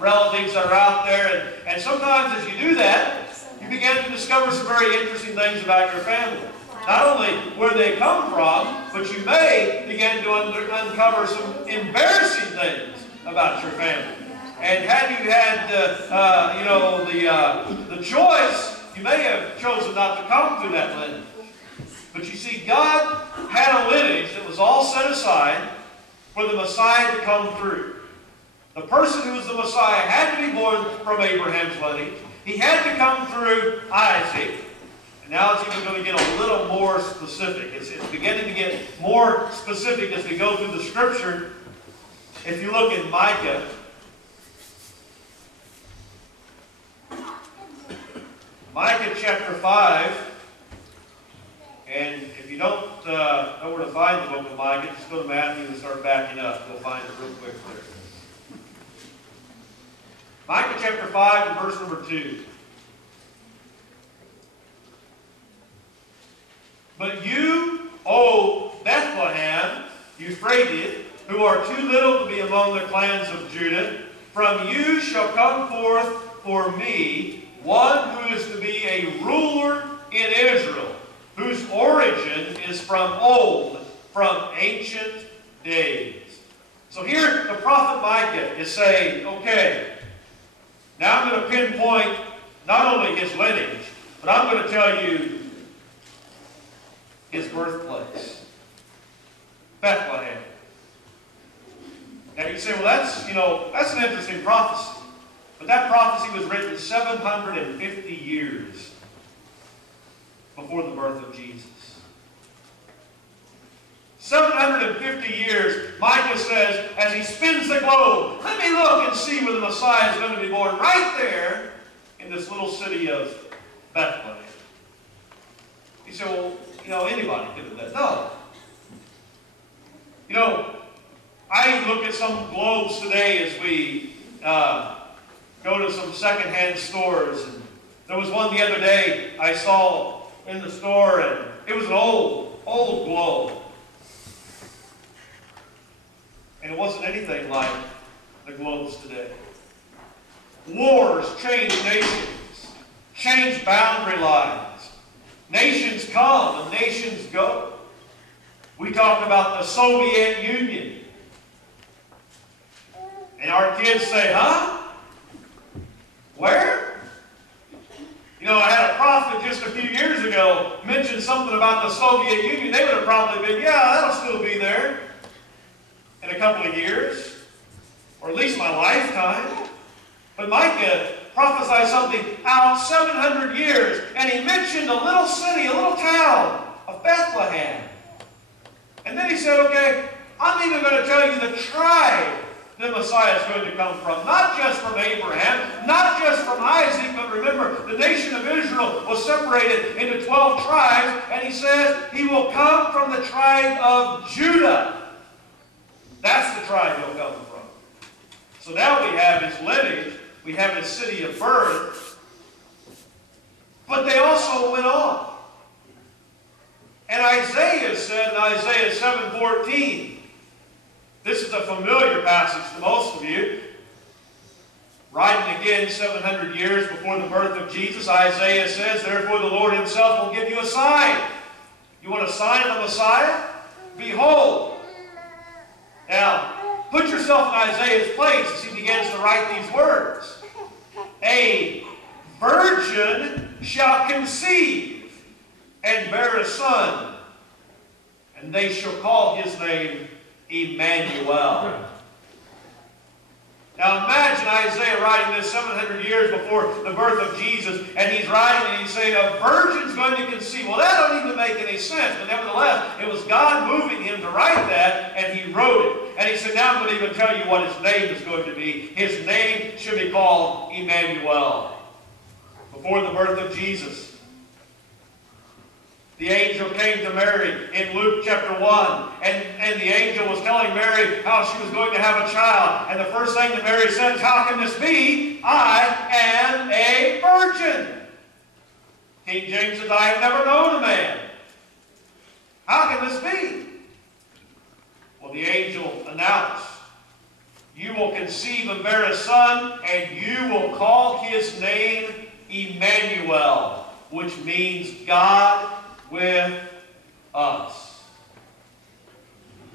relatives that are out there. And sometimes as you do that, you begin to discover some very interesting things about your family. Not only where they come from, but you may begin to uncover some embarrassing things about your family. And had you had the choice, you may have chosen not to come through that lineage. But you see, God had a lineage that was all set aside for the Messiah to come through. The person who was the Messiah had to be born from Abraham's lineage. He had to come through Isaac. And now it's even going to get a little more specific. It's beginning to get more specific as we go through the Scripture. If you look in Micah, chapter 5, and if you don't know where to find the book of Micah, just go to Matthew and start backing up. You'll find it real quick there. Micah chapter 5 and verse number 2. But you, O Bethlehem, Euphrates, who are too little to be among the clans of Judah, from you shall come forth for me one who is to be a ruler in Israel, whose origin is from old, from ancient days. So here the prophet Micah is saying, okay, now I'm going to pinpoint not only his lineage, but I'm going to tell you his birthplace. Bethlehem. Now you say, well, that's an interesting prophecy. But that prophecy was written 750 years before the birth of Jesus. 750 years, Micah says, as he spins the globe, let me look and see where the Messiah is going to be born, right there in this little city of Bethlehem. He said, well, anybody could have done. No. I look at some globes today as we go to some secondhand stores. And there was one the other day I saw in the store, and it was an old globe. And it wasn't anything like the globes today. Wars change nations, change boundary lines. Nations come and nations go. We talked about the Soviet Union. And our kids say, huh? Where? I had a prophet just a few years ago mention something about the Soviet Union. They would have probably been, yeah, that'll still be there in a couple of years, or at least my lifetime. But Micah prophesied something out 700 years, and he mentioned a little city, a little town of Bethlehem. And then he said, okay, I'm even going to tell you the tribe the Messiah is going to come from. Not just from Abraham, not just from Isaac, but remember, the nation of Israel was separated into 12 tribes, and he says he will come from the tribe of Judah. That's the tribe he'll come from. So now we have his lineage, we have his city of birth, but they also went on. And Isaiah said in Isaiah 7:14, this is a familiar passage to most of you. Writing again 700 years before the birth of Jesus, Isaiah says, therefore the Lord himself will give you a sign. You want a sign of the Messiah? Behold. Now, put yourself in Isaiah's place as he begins to write these words. A virgin shall conceive and bear a son, and they shall call his name Emmanuel. Now imagine Isaiah writing this 700 years before the birth of Jesus, and he's writing and he's saying, a virgin's going to conceive. Well, that don't even make any sense, but nevertheless, it was God moving him to write that, and he wrote it. And he said, now I'm going to even tell you what his name is going to be. His name should be called Emmanuel. Before the birth of Jesus, the angel came to Mary in Luke chapter 1, and the angel was telling Mary how she was going to have a child. And the first thing that Mary said is, how can this be? I am a virgin. King James says, I have never known a man. How can this be? Well, the angel announced, You will conceive and bear a son, and you will call his name Emmanuel, which means God with us.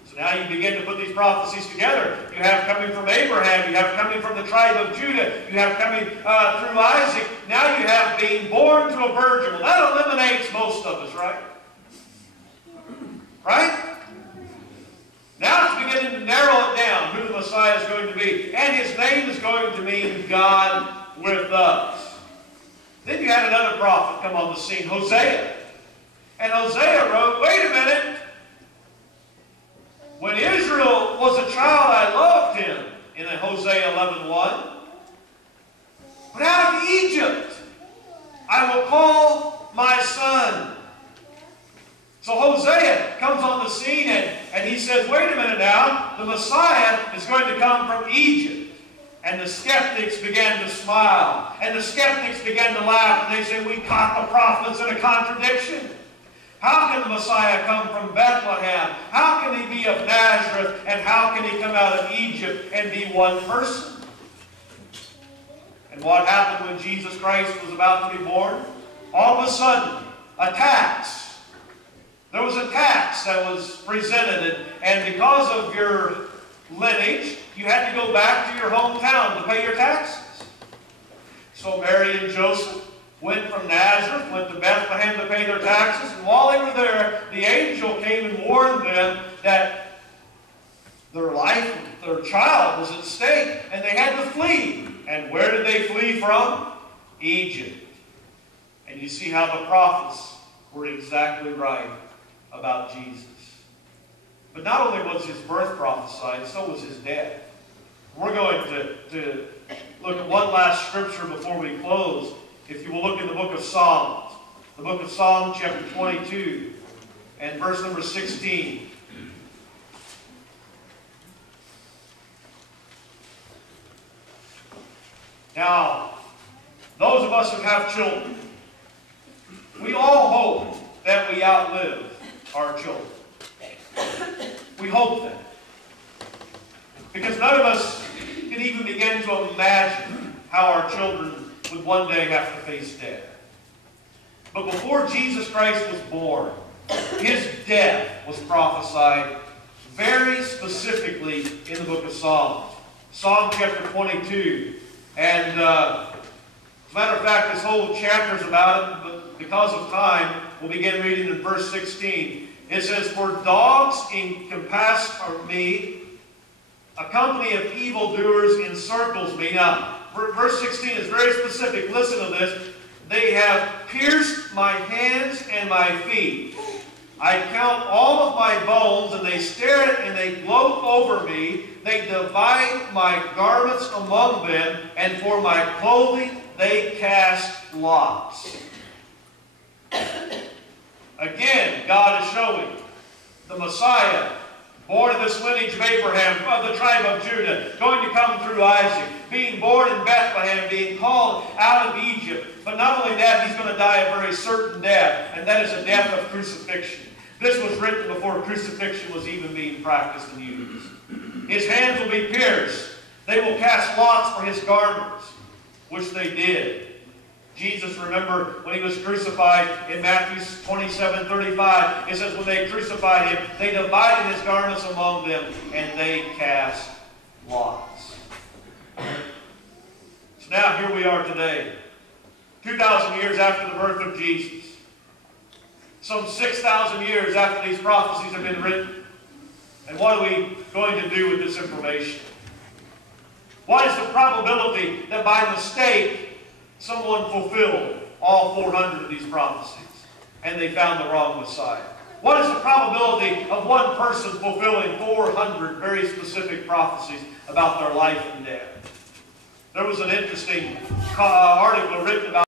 So now you begin to put these prophecies together. You have coming from Abraham. You have coming from the tribe of Judah. You have coming through Isaac. Now you have being born to a virgin. Well, that eliminates most of us, right? Right? Now it's beginning to narrow it down who the Messiah is going to be. And his name is going to mean God with us. Then you had another prophet come on the scene, Hosea. And Hosea wrote, wait a minute. When Israel was a child, I loved him, in Hosea 11:1. But out of Egypt I will call my son. So Hosea comes on the scene and he says, wait a minute now, the Messiah is going to come from Egypt. And the skeptics began to smile. And the skeptics began to laugh. And they said, we caught the prophets in a contradiction. How can the Messiah come from Bethlehem? How can he be of Nazareth? And how can he come out of Egypt and be one person? And what happened when Jesus Christ was about to be born? All of a sudden, a tax. There was a tax that was presented, and because of your lineage, you had to go back to your hometown to pay your taxes. So Mary and Joseph went from Nazareth, went to Bethlehem to pay their taxes, and while they were there, the angel came and warned them that their life, their child was at stake, and they had to flee. And where did they flee from? Egypt. And you see how the prophets were exactly right about Jesus. But not only was his birth prophesied, so was his death. We're going to look at one last scripture before we close. If you will look in the book of Psalms. The book of Psalms, chapter 22, and verse number 16. Now, those of us who have children, we all hope that we outlive our children. We hope that. Because none of us can even begin to imagine how our children would one day have to face death. But before Jesus Christ was born, his death was prophesied very specifically in the book of Psalms. Psalm chapter 22. And as a matter of fact, this whole chapter is about it, but because of time, we'll begin reading in verse 16. It says, for dogs encompass me, a company of evildoers encircles me. Now, verse 16 is very specific. Listen to this. They have pierced my hands and my feet. I count all of my bones, and they stare at and they gloat over me. They divide my garments among them, and for my clothing they cast lots. Again, God is showing the Messiah, born of this lineage of Abraham, of the tribe of Judah, going to come through Isaac, being born in Bethlehem, being called out of Egypt. But not only that, he's going to die a very certain death, and that is a death of crucifixion. This was written before crucifixion was even being practiced and used. His hands will be pierced. They will cast lots for his garments, which they did. Jesus, remember, when he was crucified in Matthew 27:35, it says when they crucified him, they divided his garments among them, and they cast lots. So now here we are today, 2,000 years after the birth of Jesus. Some 6,000 years after these prophecies have been written. And what are we going to do with this information? What is the probability that by mistake someone fulfilled all 400 of these prophecies and they found the wrong Messiah? What is the probability of one person fulfilling 400 very specific prophecies about their life and death? There was an interesting article written about